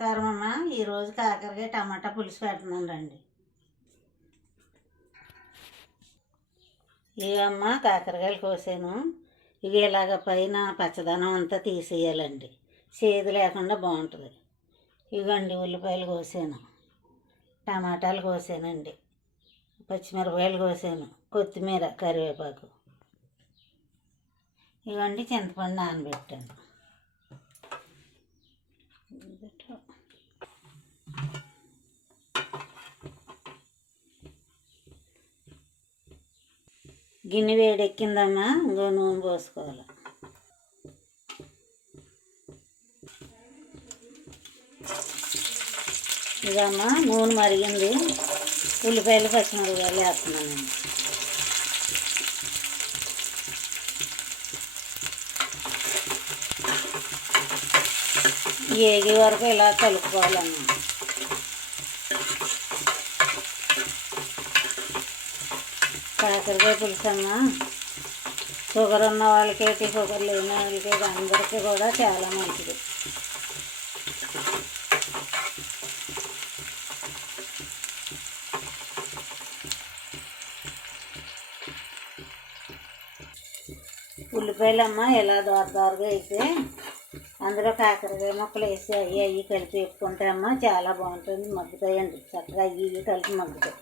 నమస్కారం అమ్మ. ఈరోజు కాకరకాయ టమాటా పులుసు పెడుతున్నాను రండి. ఇవమ్మ కాకరకాయలు కోసాను. ఇవి ఇలాగ పైన పచ్చదనం అంతా తీసేయాలండి, చేదు లేకుండా బాగుంటుంది. ఇవ్వండి ఉల్లిపాయలు కోసాను, టమాటాలు కోసానండి, పచ్చిమిరపకాయలు కోసాను, కొత్తిమీర, కరివేపాకు. ఇవ్వండి చింతపండు నానబెట్టాను. గిన్నె వేడెక్కిందమ్మా, ఇంకో నూనె పోసుకోవాలి. ఇదమ్మా నూనె మరిగింది, ఉల్లిపాయలు పచ్చిమిరపకాయలు వేస్తున్నానండి. ఏగే వరకు ఇలా కలుపుకోవాలమ్మా. కాకరకాయ పులుసు అమ్మ షుగర్ ఉన్న వాళ్ళకి, షుగర్ లేని వాళ్ళకి, అందరికీ కూడా చాలా మంచిది. ఉల్లిపాయలమ్మ ఇలా దోరగా అయితే అందులో కాకరకాయ ముక్కలు వేసి అవి కలిపి వేపుకుంటే అమ్మ చాలా బాగుంటుంది. మగ్గుతాయండి చక్కగా, అవి కలిపి మగ్గుతాయి.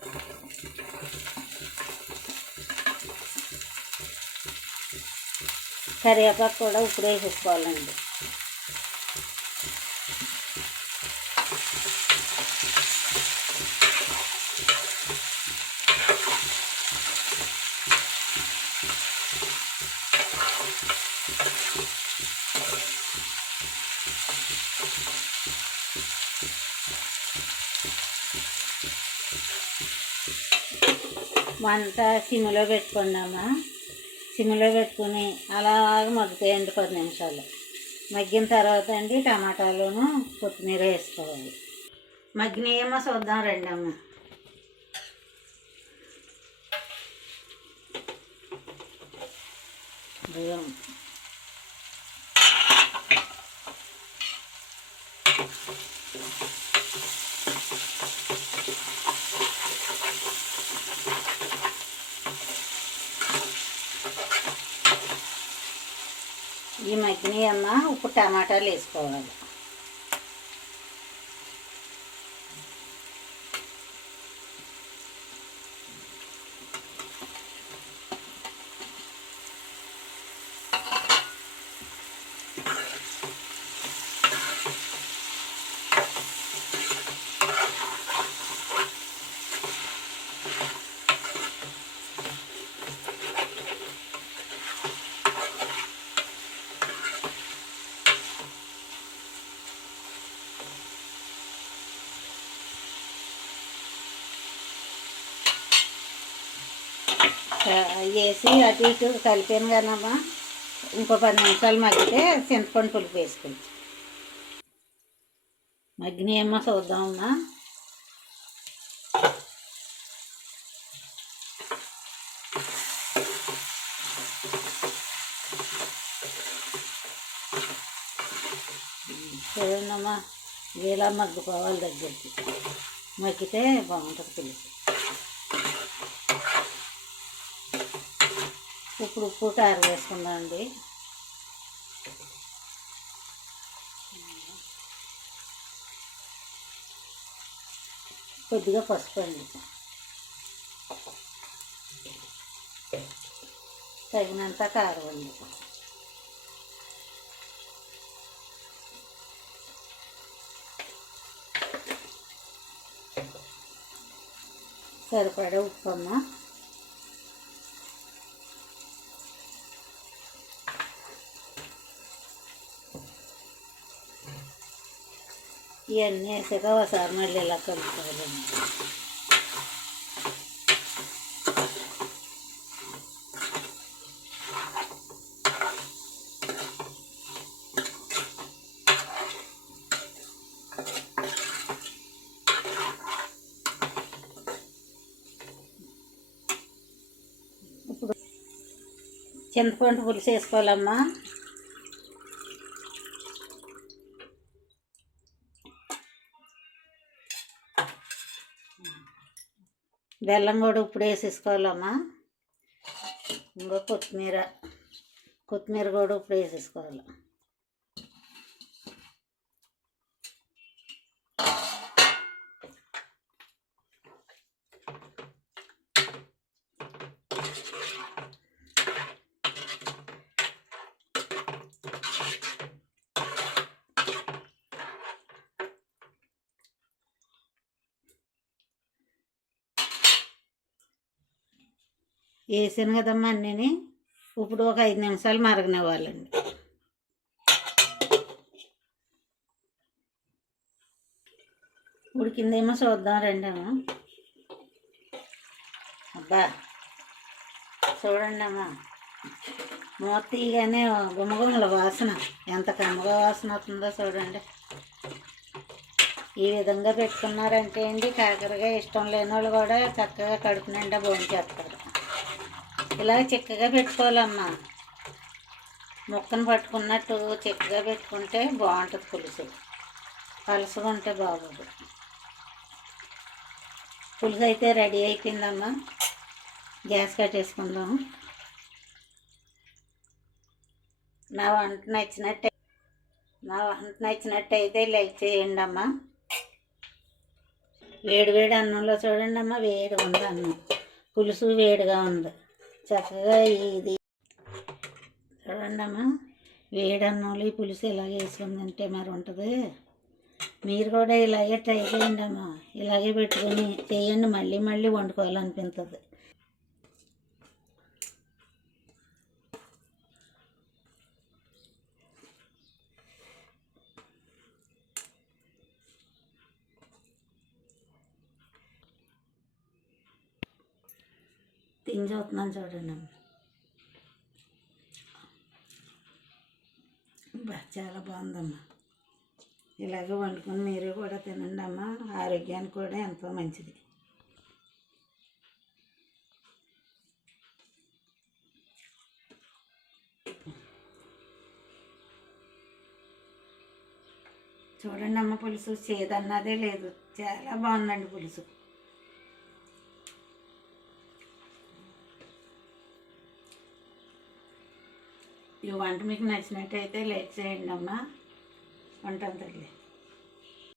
కరివేపాకు కూడా ఇప్పుడు వేసేసుకోవాలండి. మంట సిమ్లో పెట్టుకోండి అమ్మ. సిమ్లో పెట్టుకుని అలాగ మగ్గుతాయండి 10 నిమిషాలు. మగ్గిన తర్వాత అండి టమాటాలను కొత్తిమీర వేసుకోవాలి. మగ్గినాయేమో చూద్దాం రండి అమ్మ. ఈ మగ్గినాయి అమ్మ, ఇప్పుడు టమాటాలు వేసుకోవాలి. వేసి అటు ఇటు కలిపాను కదమ్మా, ఇంకో 10 నిమిషాలు మగ్గితే చింతపండు పులుపు వేసుకుంది. మగ్గినాయమ్మా చూద్దామమ్మా. చూడండమ్మా, ఇలా మగ్గిపోవాలి దగ్గరికి. మగ్గితే బాగుంటుంది పులుసు. ఇప్పుడు ఉప్పు కారం వేసుకుందామండి. కొద్దిగా పసుపు అండి, తగినంత కారం అండి. సరిపడా ఉప్పు అమ్మ. ఇవన్నీ వేసాక ఒకసారి మళ్ళీ ఇలా కలుపుకోవాలండి. ఇప్పుడు చింతపండు పులుసు వేసుకోవాలమ్మా. బెల్లం కూడా ఇప్పుడు వేసేసుకోవాలమ్మా. ఇంకో కొత్తిమీర కూడా ఇప్పుడు వేసేసుకోవాలి. వేసాను కదమ్మా అన్నీ. ఇప్పుడు ఒక 5 నిమిషాలు మరగనివ్వాలండి. ఉడికిందేమో చూద్దాం రండమ్మా. అబ్బా చూడండి అమ్మా, మూత తీయగానే గుమగుమల వాసన, ఎంత కమ్మగా వాసన వస్తుందో చూడండి. ఈ విధంగా పెట్టుకున్నారంటే అండి, కాకరకాయ ఇష్టం లేని వాళ్ళు కూడా చక్కగా కడుపు నిండా భోంచేస్తారు. ఇలా చిక్కగా పెట్టుకోవాలమ్మా. ముక్కను పట్టుకున్నట్టు చిక్కగా పెట్టుకుంటే బాగుంటుంది పులుసు. పలసగా ఉంటే బాగోదు. పులుసు అయితే రెడీ అయిపోయిందమ్మా. గ్యాస్ కట్టేసుకుందాం. నా వంట నచ్చినట్టయితే లైక్ చేయండి అమ్మా. వేడి అన్నంలో చూడండి అమ్మా, వేడిగా ఉంది అన్నం, పులుసు వేడిగా ఉంది. చక్కగా ఇది చూడండి అమ్మా, వేడి అన్నంలో ఈ పులుసు ఇలాగే వేసుకుందంటే మరి ఉంటుంది. మీరు కూడా ఇలాగే ట్రై చేయండి అమ్మా. ఇలాగే పెట్టుకొని చేయండి, మళ్ళీ మళ్ళీ వండుకోవాలనిపిస్తుంది. తిని చూస్తున్నాను చూడండి అమ్మ. చాలా బాగుందమ్మా. ఇలాగే వండుకొని మీరు కూడా తినండి అమ్మా. ఆరోగ్యానికి కూడా ఎంతో మంచిది. చూడండి అమ్మ, పులుసు చేదన్నదే లేదు. చాలా బాగుందండి పులుసు. ఈ వంట మీకు నచ్చినట్టయితే లైక్ చేయండి అమ్మా. ఉంటాను తల్లి.